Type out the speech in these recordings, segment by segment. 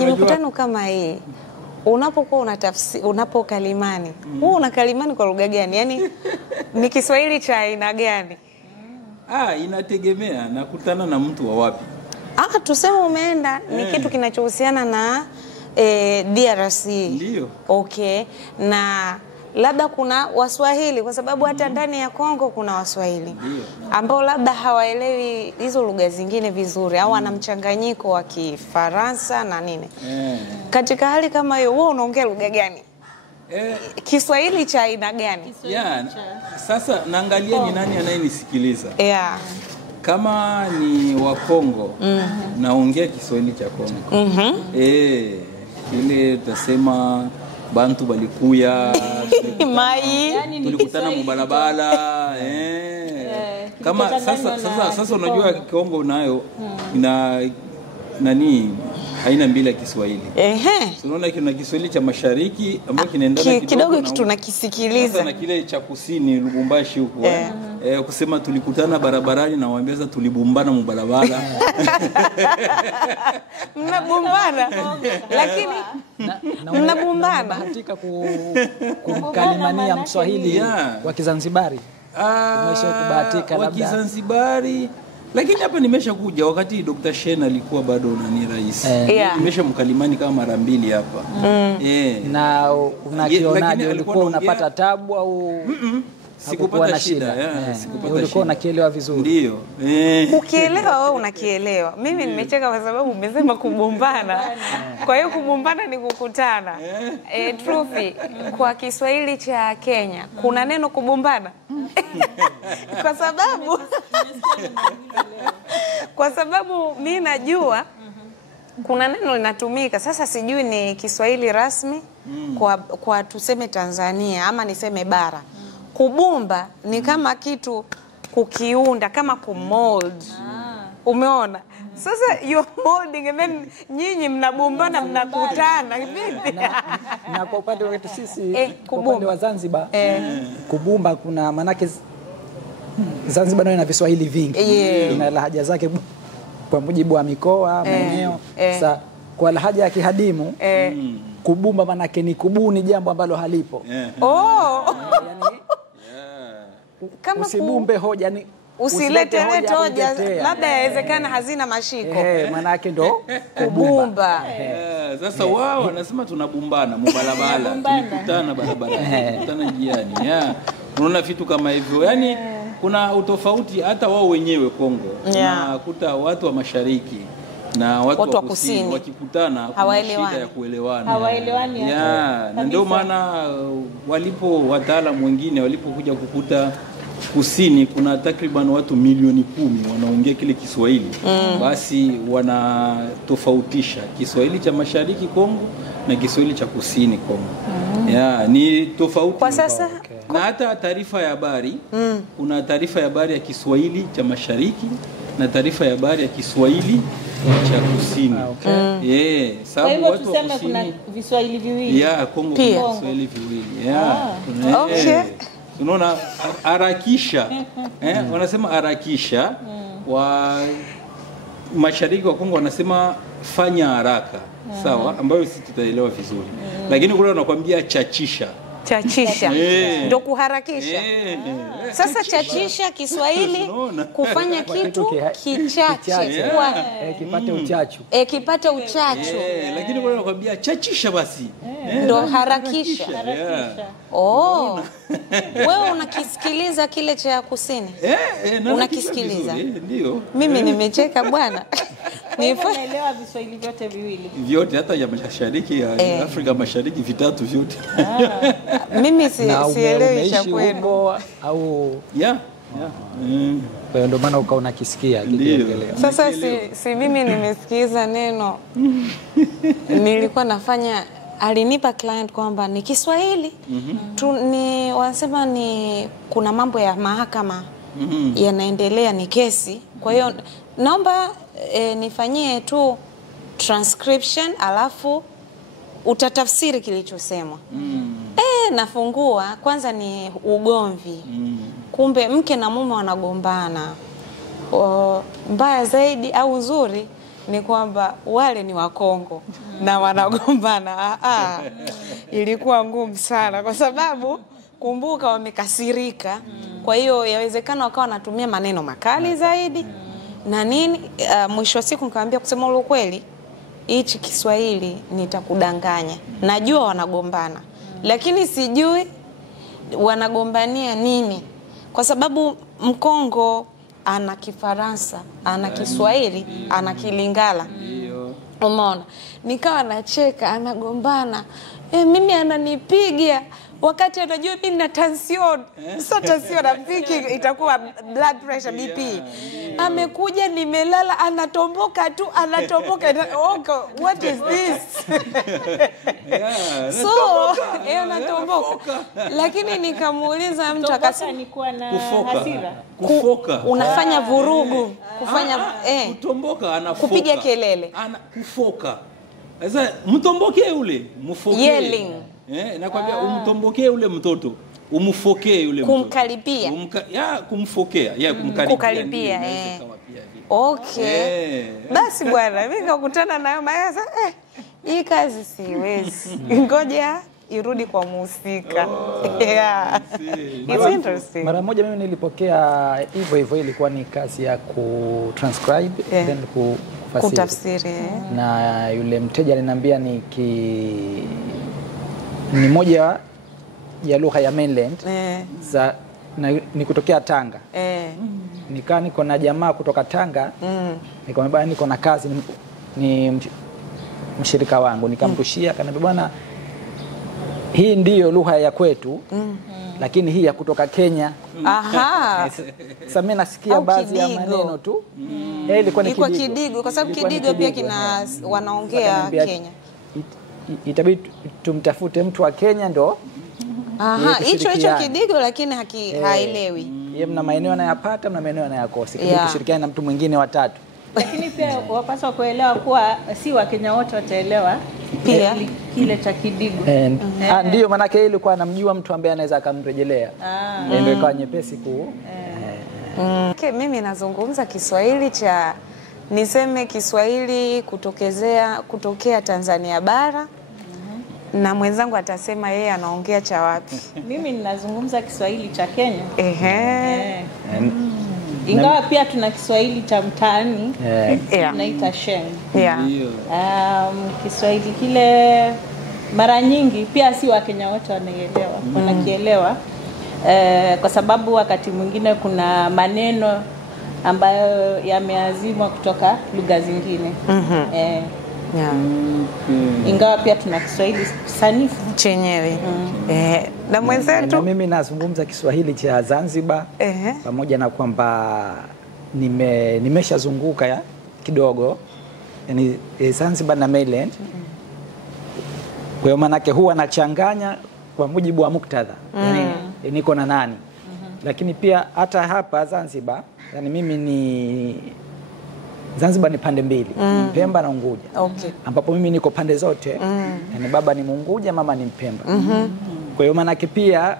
kwenye mikutano kama hii unapokuwa unapokalimani, wewe unakalimani kwa lugha gani? Yaani ni Kiswahili cha aina gani? Inategemea nakutana na mtu wa wapi. Tuseme umeenda ni kitu kinachohusiana na DRC. Ndio. Okay. Na labda kuna Waswahili kwa sababu hata ndani ya Kongo kuna Waswahili ambao labda hawaelewi hizo lugha zingine vizuri au ana mchanganyiko wa Kifaransa na nini. Katika hali kama hiyo wewe unaongea lugha gani? Kiswahili cha aina gani? Sasa naangalia ni nani anayenisikiliza. Kama ni wa Kongo naongea Kiswahili cha Kongo. Ile tutasema bantu balikuya mai tulikutana mubalabala kama sasa unajua Kongo nayo ina nani haina mbili ya Kiswahili. Unaona kuna Kiswahili cha mashariki ambacho kinaendana kidogo tunakisikiliza na kile cha kusini Lubumbashi huko. Kusema tulikutana barabarani na waambia tulibumbana mubalabala. Mnabumbana lakini mnabumbana katika kumkalimania Mswahili wa Kizanzibari. Umesha kubahatika labda wa Kizanzibari, lakini hapa nimeshakuja wakati Dr. Shein alikuwa bado nani rais. Nimeshamkalimani kama mara mbili hapa. Na unakionaje, ulikuwa unapata tabu au sikupata shida? Ulikuwa unakielewa vizuri? Ndio. Ukielewa wewe unakielewa. Mimi nimecheka kwa sababu umesema kubumbana. Kwa hiyo kubumbana ni kukutana. Trufi, kwa Kiswahili cha Kenya kuna neno kubumbana? Kwa sababu mimi najua kuna neno linatumika. Sasa sijui ni Kiswahili rasmi kwa tuseme Tanzania ama niseme bara. Kubumba ni kama kitu kukiunda, kama kumold. Umeona? Sasa you molding and then nyinyi mnabumbana mnakutana vipi? Na kwa upande wetu sisi kwa upande wa Zanzibar kubumba kuna manake Zanzibar nayo ina viswahili vingi. Ina lahaja zake kwa mujibu wa mikoa, maeneo. Sasa kwa lahaja ya Kihadimu kubumba manake ni kubuni jambo ambalo halipo. Kama usibumbe hoja ni usilete hoja labda yawezekana hazina mashiko. Maana yake ndo kubumba. Sasa wao wanasema tunabumbana mubalabala, tulikutana barabarani, tulikutana njiani. Unaona vitu kama hivyo. Yaani kuna utofauti hata wao wenyewe Kongo. Unakuta watu wa mashariki na watu wa kusini wakikutana kuna shida ya kuelewana. Hawaelewani. Na ndio maana walipo wataalamu wengine walipokuja kukuta kusini kuna takriban watu milioni 10 wanaongea kile Kiswahili. Basi wanatofautisha Kiswahili cha mashariki Kongo na Kiswahili cha kusini Kongo. Ni tofauti kwa sasa. Na hata taarifa ya habari kuna taarifa ya habari ya Kiswahili cha mashariki na taarifa ya habari ya Kiswahili cha kusini. Sababu watu wa kusini kuna viswahili viwili. Kongo kuna Kiswahili viwili. Unaona harakisha wanasema harakisha, wa mashariki wa Kongo wanasema fanya haraka. Sawa, ambayo sisi tutaelewa vizuri. Lakini kule wanakuambia chachisha. Ndio kuharakisha. Sasa chachisha Kiswahili kufanya kitu kichache kwa kipate uchachu. Kipate uchachu. Lakini kule wanakuambia chachisha basi. Ndio harakisha. Wewe unakisikiliza kile cha kusini? Unakisikiliza? Ndio. Mimi nimecheka bwana. Naelewa viswahili vyote viwili. Vyote hata ya mashariki ya Afrika Mashariki vitatu vyote. Mimi sielewi cha kwenu au kwa ndio maana ukaona kisikia kikiongelewa. Sasa si mimi nimesikiza neno nilikuwa nafanya, alinipa client kwamba ni Kiswahili ni wanasema ni kuna mambo ya mahakama yanaendelea, ni kesi. Kwa hiyo naomba nifanyie tu transcription alafu utatafsiri kilichosemwa. Nafungua kwanza ni ugomvi. Kumbe mke na mume wanagombana. Mbaya zaidi au nzuri ni kwamba wale ni Wakongo na wanagombana. Ilikuwa ngumu sana kwa sababu kumbuka wamekasirika. Kwa hiyo yawezekana wakawa wanatumia maneno makali zaidi na nini. Mwisho wa siku nikamwambia kusema ule kweli, hichi Kiswahili nitakudanganya. Najua wanagombana, lakini sijui wanagombania nini. Kwa sababu Mkongo ana Kifaransa, ana Kiswahili, ana Kilingala. Umeona? Nikawa nacheka, anagombana. Mimi ananipigia wakati anajua mimi na tension. Sio tension, rafiki, itakuwa blood pressure, BP. Amekuja nimelala, anatomboka tu, anatomboka. Okay, what is this? So, anatomboka. Lakini nikamuuliza mtu akasema nilikuwa na hasira. Kufoka. Unafanya vurugu, kufanya kutomboka, anafoka. Kupiga kelele. Kufoka. Sasa mtomboke yule, mfoke. Yelling. Nakwambia umtombokee yule mtoto, umfokee yule mtoto. Kumkaribia. Kumfokea, kumkaribia. Okay. Basi bwana, mimi nikakutana nayo maana hii kazi siwezi. Ngoja irudi kwa mhusika. It's interesting. Mara moja mimi nilipokea hivyo, ilikuwa ni kazi ya kutranscribe then kutafsiri. Na yule mteja aliniambia ni moja ya lugha ya mainland ni kutokea Tanga. Nikaa niko na jamaa kutoka Tanga, nikamwambia niko na kazi, ni mshirika wangu, nikamrushia, akaniambia bwana, hii ndiyo lugha ya kwetu, lakini hii ya kutoka Kenya. Sasa mimi nasikia baadhi ya maneno tu. Ilikuwa ni Kidigo, kwa sababu Kidigo pia kina wanaongea Kenya. Itabidi tumtafute mtu wa Kenya ndo. Hicho Kidigo, lakini haelewi. Yeye mna maeneo anayapata, mna maeneo anayakosa. Kwa kushirikiana na mtu mwingine watatu. Lakini pia wapaswa kuelewa kuwa si wa Kenya wote wataelewa pia kile cha Kidigo. Ndio maana yake ilikuwa anamjua mtu ambaye anaweza akamrejelea. Ndio ikawa nyepesi Mimi nazungumza Kiswahili niseme Kiswahili kutokea Tanzania bara. Na mwenzangu atasema yeye anaongea cha wapi. Mimi ninazungumza Kiswahili cha Kenya. Ingawa pia tuna Kiswahili cha mtaani, tunaita Sheng. Kiswahili kile mara nyingi pia si wa Kenya wote wanakielewa. Kwa sababu wakati mwingine kuna maneno ambayo yameazimwa kutoka lugha zingine. Ingawa pia tuna Kiswahili sanifu chenyewe. Na mwenzetu, na mimi nazungumza Kiswahili cha Zanzibar, pamoja na kwamba nimeshazunguka kidogo, yani Zanzibar na mainland. Kwa hiyo manake huwa nachanganya kwa mujibu wa muktadha. Yani niko na nani. Lakini pia hata hapa Zanzibar, yani mimi Zanzibar ni pande mbili, Pemba na Unguja. Ambapo mimi niko pande zote. Yani baba ni Munguja, mama ni Mpemba. Kwa hiyo manake pia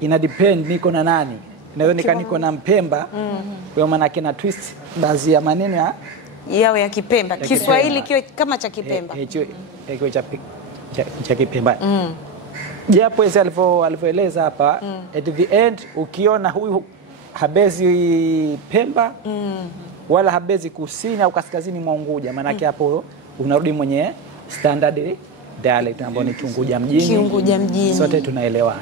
ina depend niko na nani. Naweza niko na Mpemba. Kwa hiyo manake na twist baadhi ya maneno yao ya Kipemba. Kiswahili kiwe kama cha Kipemba. Kiwe cha Kipemba. Japo yeye alivyoeleza hapa, at the end ukiona huyu habezi Pemba wala habezi kusini au kaskazini mwa Unguja, maana yake hapo unarudi mwenye standard dialect ambayo ni Kiunguja mjini. Sote tunaelewana.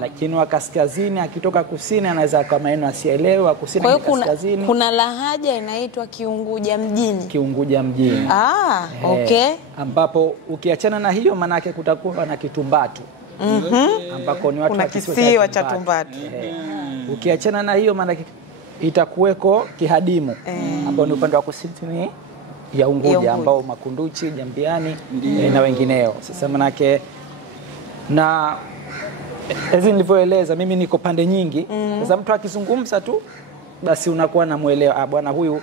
Lakini wa kaskazini akitoka kusini anaweza kama maneno asielewa kusini na kaskazini. Kuna lahaja inaitwa Kiunguja mjini. Ambapo ukiachana na hiyo maana yake kutakuwa na Kitumbatu. Ambako ni watu wa kisiwa cha Tumbatu. Ukiachana na hiyo maana itakuweko Kihadimu ambao ni upande wa kusini ya Unguja ambao Makunduchi, Jambiani na wengineo. Sasa manake na hizi nilivyoeleza mimi niko pande nyingi. Sasa mtu akizungumza tu basi unakuwa na muelewa bwana huyu,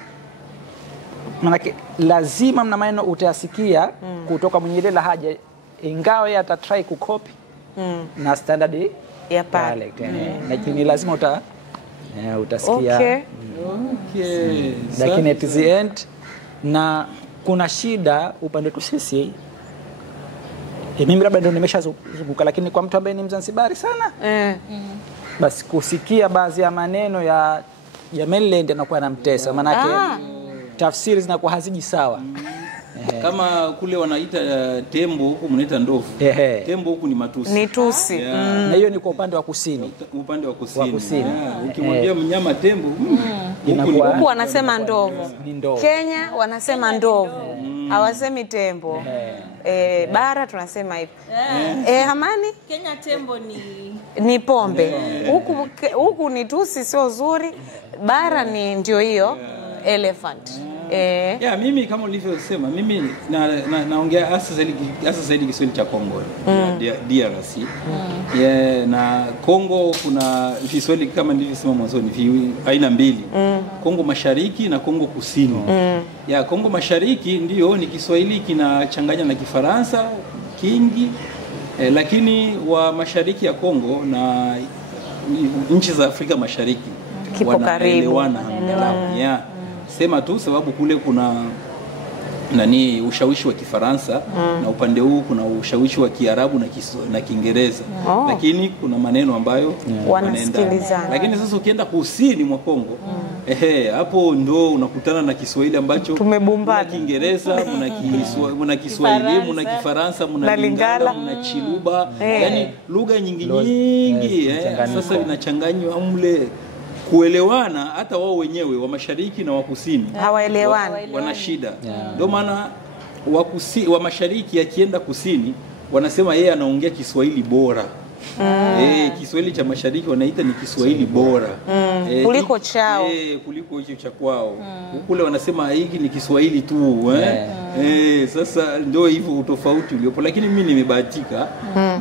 manake lazima mna maneno utayasikia kutoka mwenye ile lahaja, ingawa yeye atatry kucopy na standard ya pale. Lakini lazima utasikia. Lakini at the end na kuna shida upande wetu sisi. Mimi labda ndio nimeshazunguka, lakini kwa mtu ambaye ni Mzanzibari sana basi kusikia baadhi ya maneno ya mainland yanakuwa yanamtesa, maana tafsiri zinakuwa haziji sawa. Kama kule wanaita tembo, huku mnaita ndovu. Tembo huku ni matusi. Ni tusi. Na hiyo ni kwa upande wa kusini. Upande wa kusini. Ukimwambia mnyama tembo, huku wanasema ndovu. Kenya wanasema ndovu. Hawasemi tembo. Bara tunasema hivi. Hamani? Kenya tembo ni pombe. Huku ni tusi, sio zuri. Bara ni ndio hiyo elephant. Mimi kama ulivyosema, mimi naongea hasa zaidi Kiswahili cha Kongo, DRC. Na Kongo kuna Kiswahili kama nilivyosema mwanzoni, aina mbili. Kongo Mashariki na Kongo Kusini. Kongo Mashariki ndio ni Kiswahili kinachanganya na Kifaransa kingi, lakini wa mashariki ya Kongo na nchi za Afrika Mashariki wanaelewana. Sema tu sababu kule kuna ushawishi wa Kifaransa na upande huu kuna ushawishi wa Kiarabu na Kiingereza. Lakini kuna maneno ambayo wanasikilizana. Lakini sasa ukienda kusini mwa Kongo, hapo ndo unakutana na Kiswahili ambacho tumebumbana. Kiingereza, mna Kiswahili, mna Kifaransa, mna Lingala, mna Chiluba, yani lugha nyingi. Sasa inachanganywa mle. Kuelewana hata wao wenyewe wa mashariki na wa kusini hawaelewani, wana shida. Ndio maana wa mashariki akienda kusini wanasema yeye anaongea Kiswahili bora. Kiswahili cha mashariki wanaita ni Kiswahili bora kuliko chao, kuliko hicho cha kwao. Kule wanasema hiki ni Kiswahili tu. Sasa ndio hivyo utofauti uliopo, lakini mimi nimebahatika,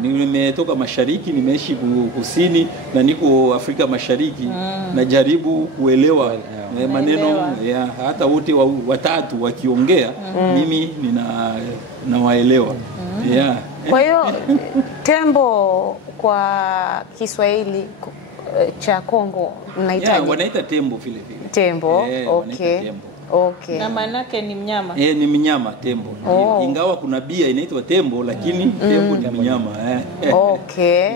nimetoka mashariki, nimeishi kusini na niko Afrika Mashariki, najaribu kuelewa maneno hata wote watatu wakiongea, mimi nawaelewa. Kwa hiyo tembo kwa Kiswahili cha Kongo mnaitaje? Wanaita tembo vile vile. Tembo, okay. Na maana yake ni mnyama. Ni mnyama tembo. Ingawa kuna bia inaitwa tembo, lakini tembo ni mnyama. Okay.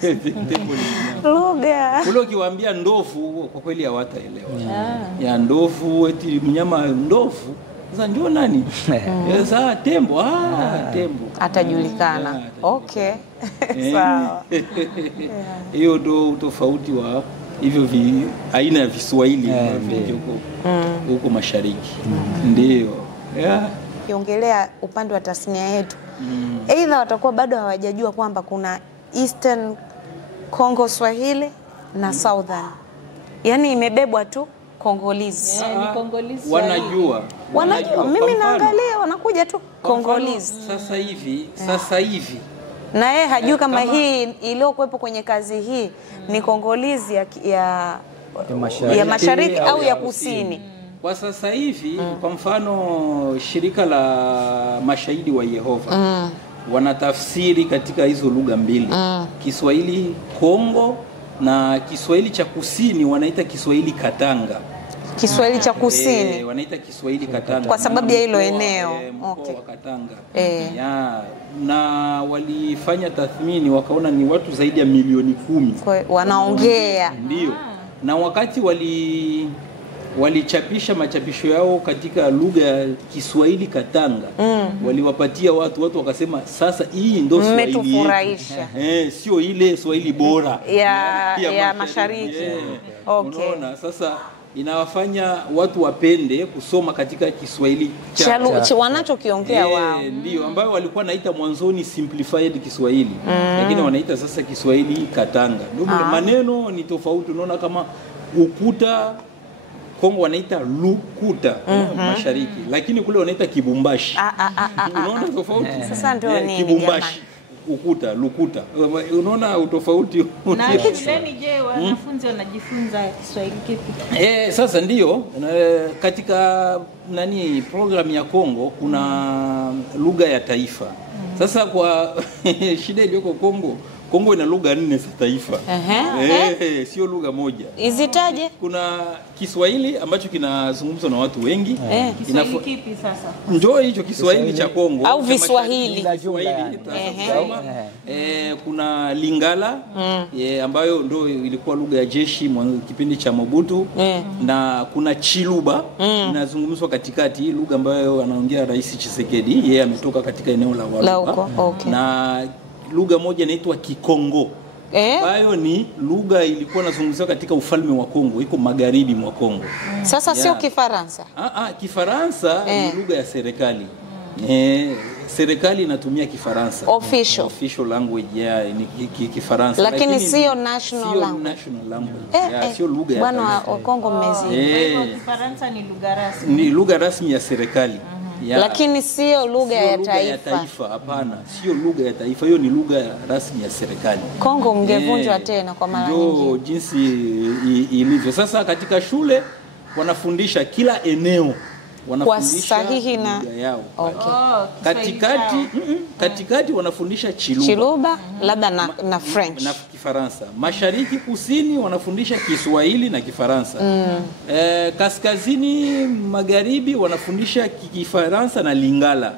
Tembo ni mnyama. Lugha. Kule ukiwaambia ndovu kwa kweli hawataelewa. Ndovu eti mnyama ndovu. Sasa ndio nani? Sasa tembo, tembo. Atajulikana. Okay. Sawa. Hiyo ndio tofauti wa hivyo aina ya Viswahili huko mashariki. Ndio. Kiongelea upande wa tasnia yetu. Aidha watakuwa bado hawajajua kwamba kuna Eastern Congo Swahili na Southern. Yaani imebebwa tu Kongolese. Ni Kongolese. Wanajua. Mimi naangalia wanakuja tu Kongolese. Sasa hivi. Na yeye hajui kama hii iliyokuwepo kwenye kazi hii ni Kongolese ya mashariki au ya kusini. Kwa sasa hivi kwa mfano shirika la Mashahidi wa Yehova wanatafsiri katika hizo lugha mbili. Kiswahili Kongo na Kiswahili cha kusini wanaita Kiswahili Katanga. Kiswahili cha kusini wanaita Kiswahili Katanga kwa sababu ya hilo eneo. Mkoa wa Katanga. Na walifanya tathmini wakaona ni watu zaidi ya milioni 10 wanaongea. Ndio. Na wakati walichapisha machapisho yao katika lugha ya Kiswahili Katanga, waliwapatia watu wakasema sasa hii ndio Swahili mmetufurahisha. Sio ile Swahili bora ya mashariki. Okay. Unaona sasa inawafanya watu wapende kusoma katika Kiswahili cha wanachokiongea wao. Ndio ambayo walikuwa naita mwanzoni simplified Kiswahili, lakini wanaita sasa Kiswahili Katanga. Ndio maneno ni tofauti. Unaona kama ukuta Kongo wanaita lukuta mashariki, lakini kule wanaita kibumbashi. Unaona tofauti? Sasa ndio nini kibumbashi? Ukuta, lukuta. Unaona utofauti? Na shuleni je, wanafunzi wanajifunza Kiswahili kipi? Sasa ndio katika program ya Kongo kuna lugha ya taifa. Sasa kwa shida iliyoko Kongo Kongo ina lugha 4 za taifa. Sio lugha moja. Izitaje? Kuna Kiswahili ambacho kinazungumzwa na watu wengi. Kiswahili kipi sasa? Njoo hicho Kiswahili cha Kongo au Viswahili. Kuna Lingala ambayo ndio ilikuwa lugha ya jeshi kipindi cha Mobutu. Na kuna Chiluba inazungumzwa katikati, hii lugha ambayo anaongea Rais Tshisekedi, yeye ametoka katika eneo la Walunga. Na lugha moja inaitwa Kikongo. Ambayo ni lugha ilikuwa inazungumziwa katika ufalme wa Kongo, iko magharibi mwa Kongo. Sasa sio Kifaransa. Kifaransa ni lugha ya serikali. Serikali inatumia Kifaransa. Official language ni Kifaransa. Lakini sio national language. Sio lugha ya bwana wa Kongo mmezi. Kifaransa ni lugha rasmi. Ni lugha rasmi ya serikali. Lakini sio lugha ya taifa. Hapana, sio lugha ya taifa. Hiyo ni lugha rasmi ya serikali. Kongo mngevunjwa tena kwa mara nyingine. Ndio jinsi ilivyo. Sasa katika shule wanafundisha kila eneo, wanafundisha sahihi na lugha yao. Katikati wanafundisha Chiluba labda na French na Kifaransa. Mashariki kusini wanafundisha Kiswahili na Kifaransa. Kaskazini magharibi wanafundisha Kifaransa na Lingala.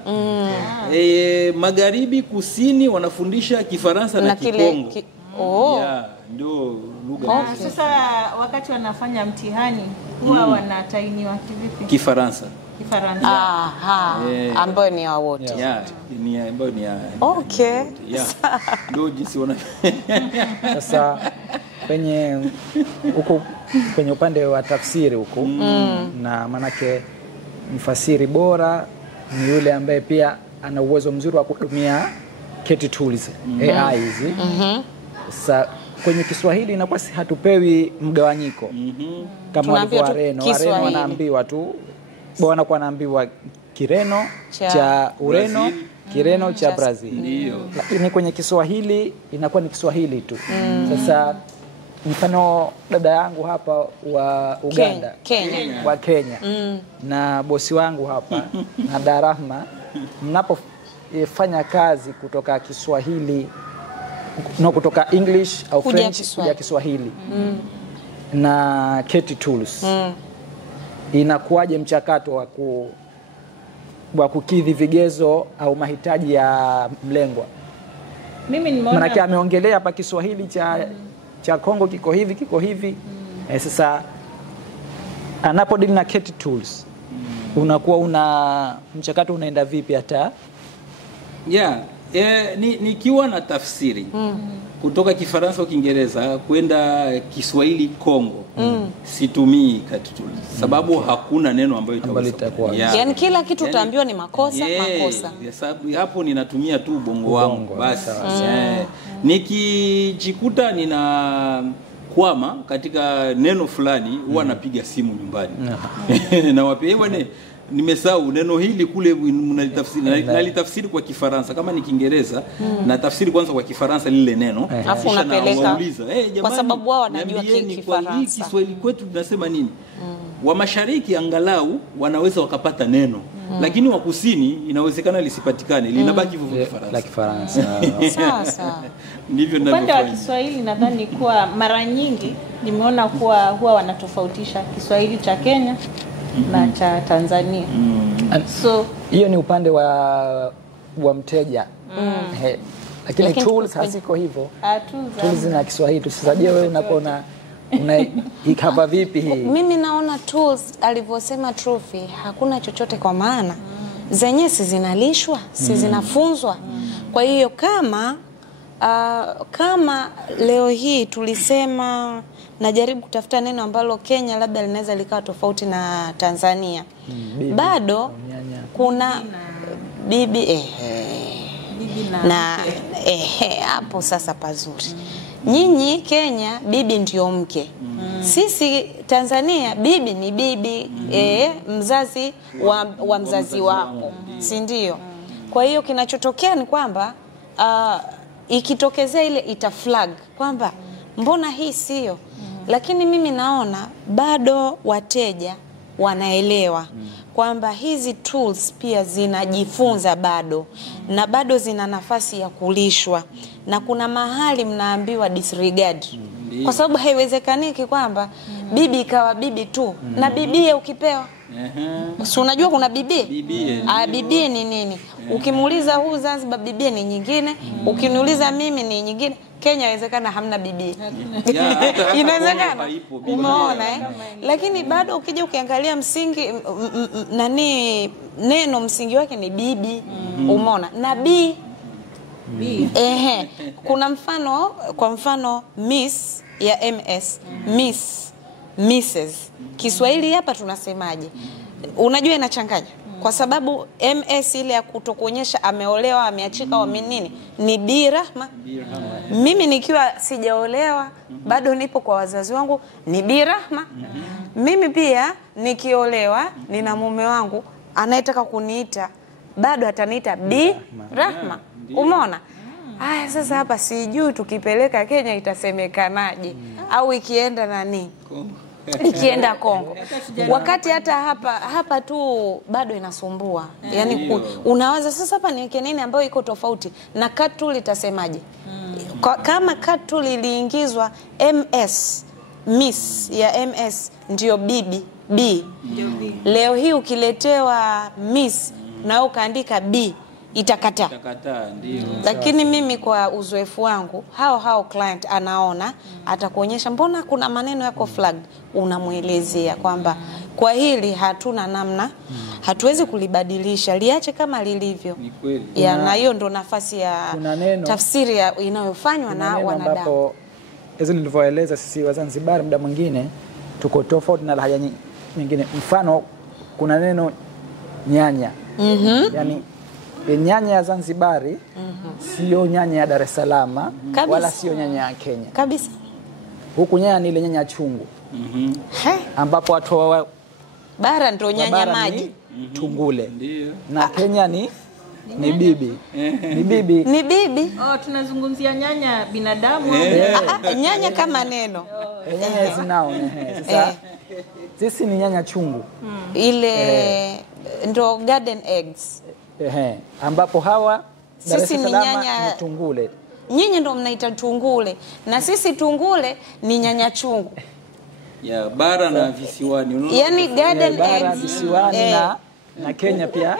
Magharibi kusini wanafundisha Kifaransa na Kikongo. Ndio lugha. Sasa wakati wanafanya mtihani huwa wanatainiwa kivipi? Kifaransa. Ambayo ni ya wote. Ambayo ni ya ndio jinsi wana. Sasa kwenye upande wa tafsiri huko na manake mfasiri bora ni yule ambaye pia ana uwezo mzuri wa kutumia KET tools, AI hizi. Sasa kwenye Kiswahili inakuwa hatupewi mgawanyiko kama walivyo Wareno wanaambiwa tu bwana, kwa anaambiwa Kireno cha Ureno Brazil, Kireno cha Brazil. Lakini kwenye Kiswahili inakuwa ni Kiswahili tu. Sasa mfano dada yangu hapa wa Uganda, wa Kenya na bosi wangu hapa na Darahma, mnapofanya kazi kutoka Kiswahili kutoka English au French kuja Kiswahili na KET tools, inakuwaje mchakato wa kukidhi vigezo au mahitaji ya mlengwa? Mimi nimeona maana ameongelea hapa Kiswahili cha Kongo kiko hivi. Sasa anapodili na KET tools unakuwa mchakato unaenda vipi hata nikiwa na tafsiri kutoka Kifaransa au Kiingereza kwenda Kiswahili Kongo, situmii KET tools sababu hakuna neno ambayo itakuwa. Yaani kila kitu utaambiwa ni makosa. Sababu hapo ninatumia tu bongo wangu basi. Nikijikuta nina kwama katika neno fulani huwa napiga simu nyumbani. Na wapia bwana, nimesahau neno hili kule, mnalitafsiri. Nalitafsiri kwa Kifaransa, kama ni Kiingereza na tafsiri kwanza kwa Kifaransa lile neno, afu unapeleka kwa sababu wao wanajua Kifaransa. Kiswahili kwetu tunasema nini? Wa mashariki angalau wanaweza wakapata neno, lakini wa kusini inawezekana lisipatikane, linabaki hivyo Kifaransa. Sawa. Ndivyo upande wa Kiswahili nadhani kuwa mara nyingi nimeona kuwa huwa wanatofautisha Kiswahili cha Kenya na cha Tanzania. So hiyo ni upande wa mteja. Lakini tools haziko hivyo. Tools na Kiswahili tusijie wewe unapoona ikapa vipi hii? Mimi naona tools alivyosema Trophy hakuna chochote, kwa maana zenyewe si zinalishwa, si zinafunzwa. Kwa hiyo kama leo hii tulisema najaribu kutafuta neno ambalo Kenya labda linaweza likawa tofauti na Tanzania. Bado kuna bibi na hapo sasa pazuri. Nyinyi Kenya bibi ndio mke. Sisi Tanzania bibi ni bibi, mzazi wa mzazi wako, si ndio? Kwa hiyo kinachotokea ni kwamba ikitokezea ile itaflag kwamba mbona hii sio. Lakini mimi naona bado wateja wanaelewa kwamba hizi tools pia zinajifunza bado na bado zina nafasi ya kulishwa, na kuna mahali mnaambiwa disregard. Kwa sababu haiwezekaniki kwamba bibi ikawa bibi tu na bibie ukipewa. Si unajua kuna bibie? Bibie ni nini? Ukimuuliza huu Zanzibar bibie ni nyingine, ukiniuliza mimi ni nyingine. Kenya inawezekana hamna bibie. Inawezekana. Umeona Lakini bado ukija ukiangalia msingi neno msingi wake ni bibi. Umeona? Na bi. Kuna mfano, kwa mfano Miss ya MS, Miss, Mrs. Kiswahili hapa tunasemaje? Unajua inachanganya. Kwa sababu MS ile ya kutokuonyesha ameolewa, ameachika au nini ni Bi Rahma. Mimi nikiwa sijaolewa bado nipo kwa wazazi wangu ni Bi Rahma. Mimi pia nikiolewa nina mume wangu anayetaka kuniita bado ataniita Bi Rahma. Umeona? Haya, sasa hapa sijui tukipeleka Kenya itasemekanaje au ikienda nani? Ikienda Kongo. Wakati hata hapa tu bado inasumbua. Yaani unawaza sasa hapa niweke nini ambayo iko tofauti na katu litasemaje? Kama katu liliingizwa MS, Miss ya MS ndio bibi, B. Leo hii ukiletewa Miss na ukaandika B itakataa. Ndio. Lakini mimi kwa uzoefu wangu hao client anaona atakuonyesha mbona kuna maneno yako flagged, unamuelezea kwamba kwa hili hatuna namna, hatuwezi kulibadilisha, liache kama lilivyo. Ni kweli. Na hiyo ndo nafasi ya tafsiri inayofanywa na wanadamu. Hizo nilivyoeleza, sisi Wazanzibari muda mwingine tuko tofauti na lahaja nyingine. Mfano kuna neno nyanya. Yaani nyanya ya Zanzibari sio nyanya ya Dar es Salaam wala sio nyanya ya Kenya. Kabisa. Huku nyanya ni ile nyanya chungu. Ambapo watu wa bara ndio nyanya maji. Tungule. Na Kenya ni bibi. Ni bibi. Ni bibi. Tunazungumzia nyanya binadamu. Nyanya kama neno. Nyanya zinao. Sasa sisi ni nyanya chungu. Ile ndo garden eggs. Ambapo hawa sisi ni nyanya ni tungule. Nyinyi ndo mnaita tungule na sisi tungule ni nyanya chungu. Bara na visiwani. Yaani garden eggs visiwani na Kenya pia